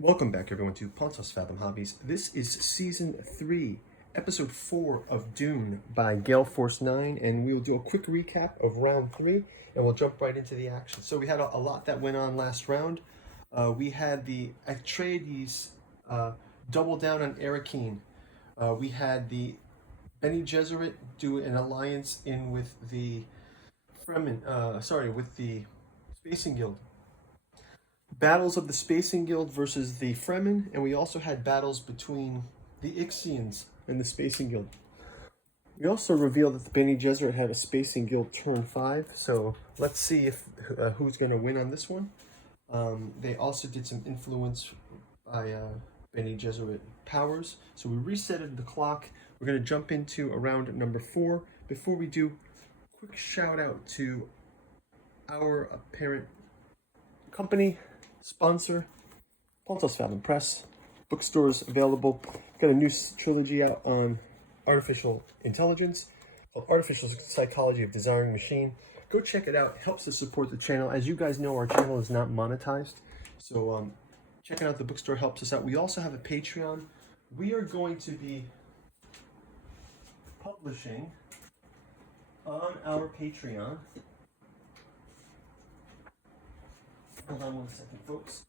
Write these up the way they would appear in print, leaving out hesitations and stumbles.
Welcome back, everyone, to Pontos Fathom Hobbies. This is Season 3, Episode 4 of Dune by Gale Force 9, and we will do a quick recap of Round 3, and we'll jump right into the action. So we had a lot that went on last round. We had the Atreides double down on Arakeen. We had the Bene Gesserit do an alliance in with the with the Spacing Guild. Battles of the Spacing Guild versus the Fremen, and we also had battles between the Ixians and the Spacing Guild. We also revealed that the Bene Gesserit had a Spacing Guild turn 5, so let's see if who's going to win on this one. They also did some influence by Bene Gesserit powers, so we resetted the clock. We're going to jump into round number 4. Before we do, quick shout out to our parent company, sponsor, Pontos Fathom Press. Bookstores available. Got a new trilogy out on artificial intelligence called Artificial Psychology of Desiring Machine. Go check it out. It helps to support the channel. As you guys know, our channel is not monetized. So checking out the bookstore helps us out. We also have a Patreon. We are going to be publishing on our Patreon. Hold on one second, folks.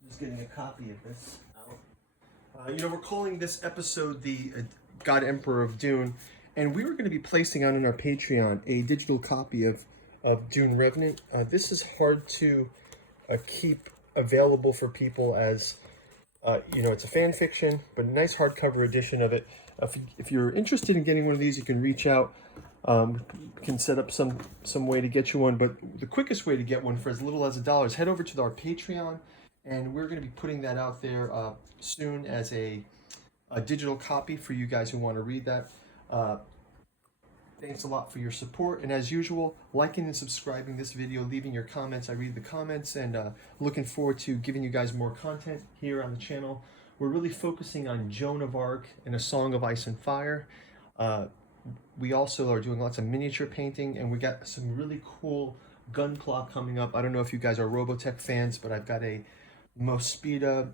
I'm just getting a copy of this out. We're calling this episode the God Emperor of Dune, and we were going to be placing on in our Patreon a digital copy of Dune Revenant. This is hard to keep available for people as, it's a fan fiction, but a nice hardcover edition of it. If you're interested in getting one of these, you can reach out. We can set up some way to get you one, but the quickest way to get one for as little as $1 is head over to our Patreon, and we're going to be putting that out there soon as a digital copy for you guys who want to read that. Thanks a lot for your support, and as usual, liking and subscribing this video, leaving your comments. I read the comments, and looking forward to giving you guys more content here on the channel. We're really focusing on Joan of Arc and A Song of Ice and Fire. We also are doing lots of miniature painting, and we got some really cool gunpla coming up. I don't know if you guys are Robotech fans, but I've got a Mospita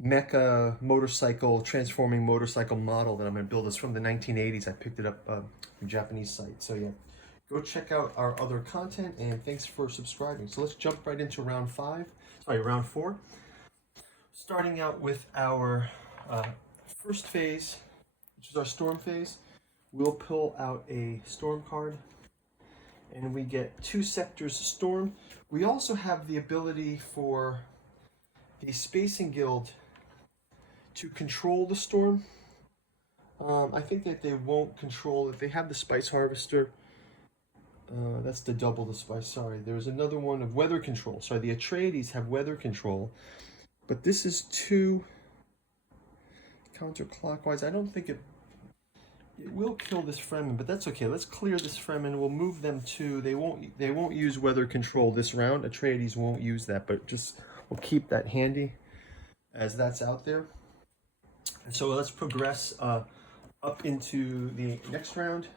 mecha motorcycle, transforming motorcycle model that I'm going to build. It's from the 1980s. I picked it up from a Japanese site. So yeah, go check out our other content, and thanks for subscribing. So let's jump right into round 4. Starting out with our first phase, which is our storm phase. We'll pull out a storm card, and we get 2 sectors storm. We also have the ability for the Spacing Guild to control the storm. I think that they won't control it. They have the Spice Harvester. That's the double the spice. Sorry, there's another one of weather control. Sorry, the Atreides have weather control, but this is 2 counterclockwise. I don't think it will kill this Fremen, but that's okay. Let's clear this Fremen. We'll move them to. They won't use weather control this round. Atreides won't use that, but just we'll keep that handy as that's out there. And so let's progress up into the next round.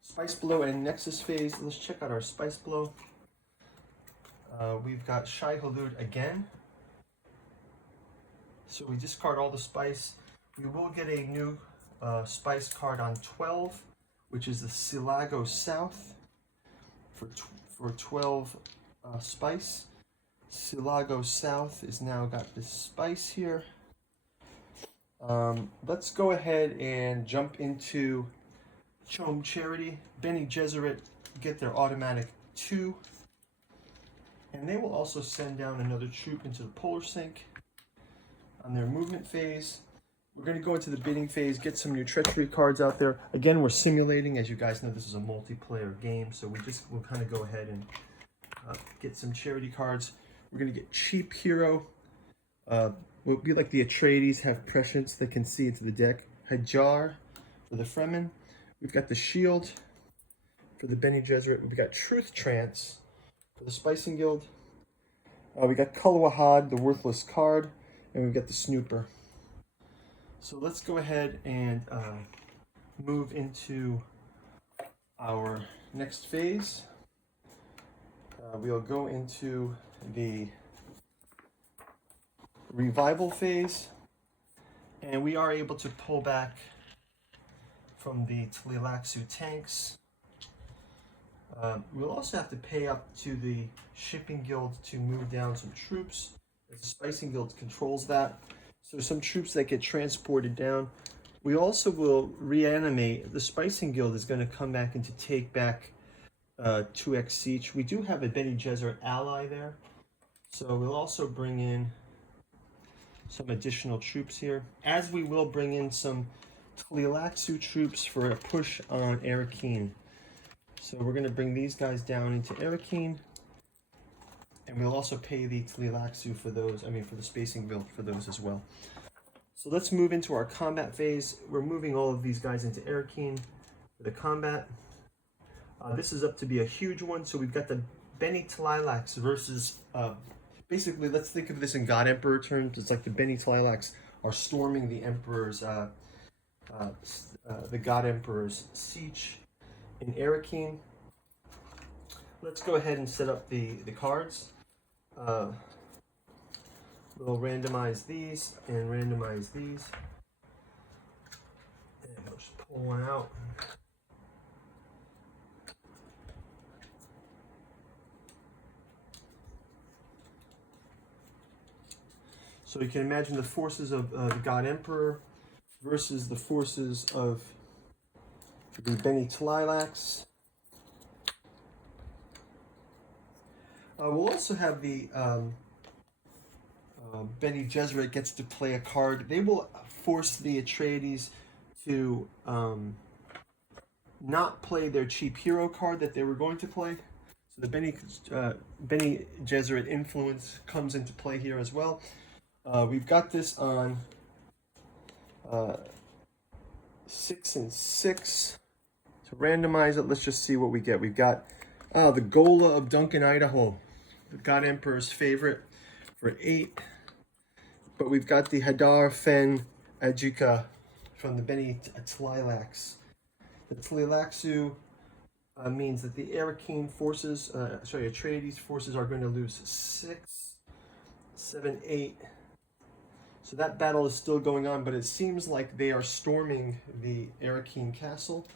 Spice Blow and Nexus phase. Let's check out our Spice Blow. We've got Shai Hulud again. So we discard all the spice. We will get a new spice card on 12, which is the Silago South for 12 spice. Silago South is now got this spice here. Let's go ahead and jump into Chom Charity. Bene Gesserit get their automatic 2, and they will also send down another troop into the Polar Sink on their movement phase. We're going to go into the bidding phase, get some new treachery cards out there. Again, we're simulating. As you guys know, this is a multiplayer game, so we'll kind of go ahead and get some charity cards. We're going to get Cheap Hero. Will be like the Atreides, have prescience that can see into the deck. Hajar for the Fremen. We've got the Shield for the Bene Gesserit. We've got Truth Trance for the Spicing Guild. We got Kulwahad, the worthless card, and we've got the Snooper. So let's go ahead and move into our next phase. We'll go into the revival phase, and we are able to pull back from the Tleilaxu tanks. We'll also have to pay up to the shipping guild to move down some troops. The spicing guild controls that. So some troops that get transported down. We also will reanimate. The spicing guild is going to come back and to take back 2x siege. We do have a Bene Gesserit ally there. So we'll also bring in some additional troops here, as we will bring in some Tleilaxu troops for a push on Arakeen. So we're going to bring these guys down into Arakeen, and we'll also pay the Tleilaxu for those, for the spacing build for those as well. So let's move into our combat phase. We're moving all of these guys into Arakeen for the combat. This is up to be a huge one. So we've got the Bene Tleilax versus, basically, let's think of this in God Emperor terms. It's like the Bene Tleilax are storming the Emperor's, the God Emperor's siege in Arakeen. Let's go ahead and set up the cards. We'll randomize these and randomize these. And we'll just pull one out. So you can imagine the forces of the God Emperor versus the forces of the Bene Tleilax. We'll also have the Bene Gesserit gets to play a card. They will force the Atreides to not play their cheap hero card that they were going to play. So the Bene Gesserit influence comes into play here as well. We've got this on 6 and 6. To randomize it, let's just see what we get. We've got the Gola of Duncan, Idaho, the God Emperor's favorite, for 8. But we've got the Hadar Fen Adjika from the Bene Tleilax. The Tleilaxu means that the Arakeen forces, Atreides forces are going to lose 6, 7, 8. So that battle is still going on, but it seems like they are storming the Arakeen castle.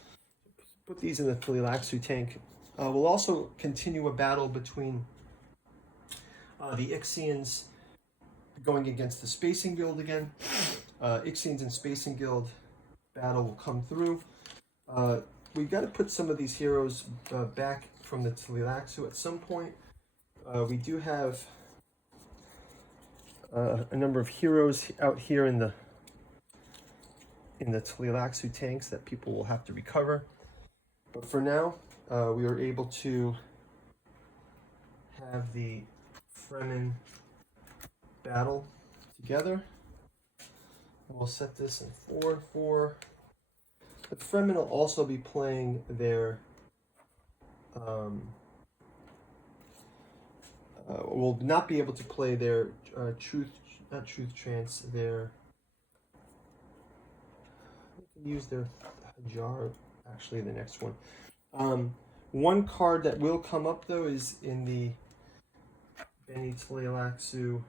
Put these in the Tleilaxu tank. We'll also continue a battle between the Ixians going against the Spacing Guild again. Ixians and Spacing Guild battle will come through. We've got to put some of these heroes back from the Tleilaxu at some point. We do have a number of heroes out here in the Tleilaxu tanks that people will have to recover. But for now, we are able to have the Fremen battle together. And we'll set this in 4-4. The Fremen will also be playing their will not be able to play their truth trance. Their they can use their Hajar. Actually, the next one. One card that will come up though is in the Bene Tleilaxu.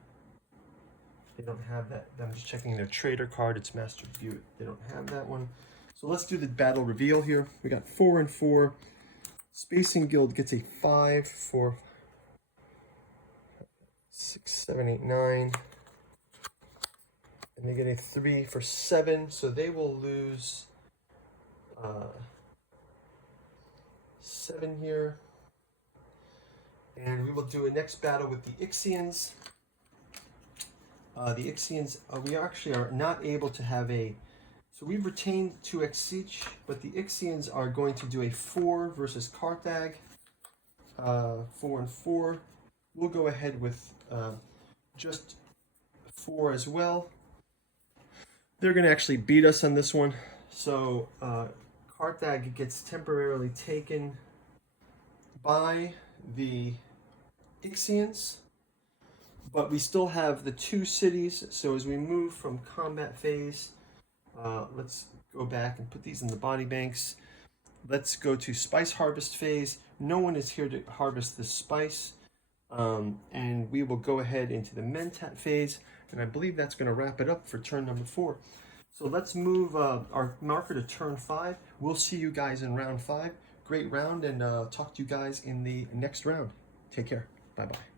They don't have that. I'm just checking their trader card. It's Master Butte. They don't have that one. So let's do the battle reveal here. We got 4 and 4. Spacing Guild gets a 5 for 6, 7, 8, 9. And they get a 3 for 7. So they will lose 7 here. And we will do a next battle with the Ixians. The Ixians, we actually are not able to have a... So we've retained 2x siege, but the Ixians are going to do a 4 versus Carthag. 4 and 4. We'll go ahead with just 4 as well. They're going to actually beat us on this one. So Carthag gets temporarily taken by the Ixians. But we still have the 2 cities. So as we move from combat phase, let's go back and put these in the body banks. Let's go to spice harvest phase. No one is here to harvest this spice. And we will go ahead into the mentat phase, and I believe that's going to wrap it up for turn number 4. So let's move our marker to turn 5. We'll see you guys in round 5. Great round, and talk to you guys in the next round. Take care. Bye-bye.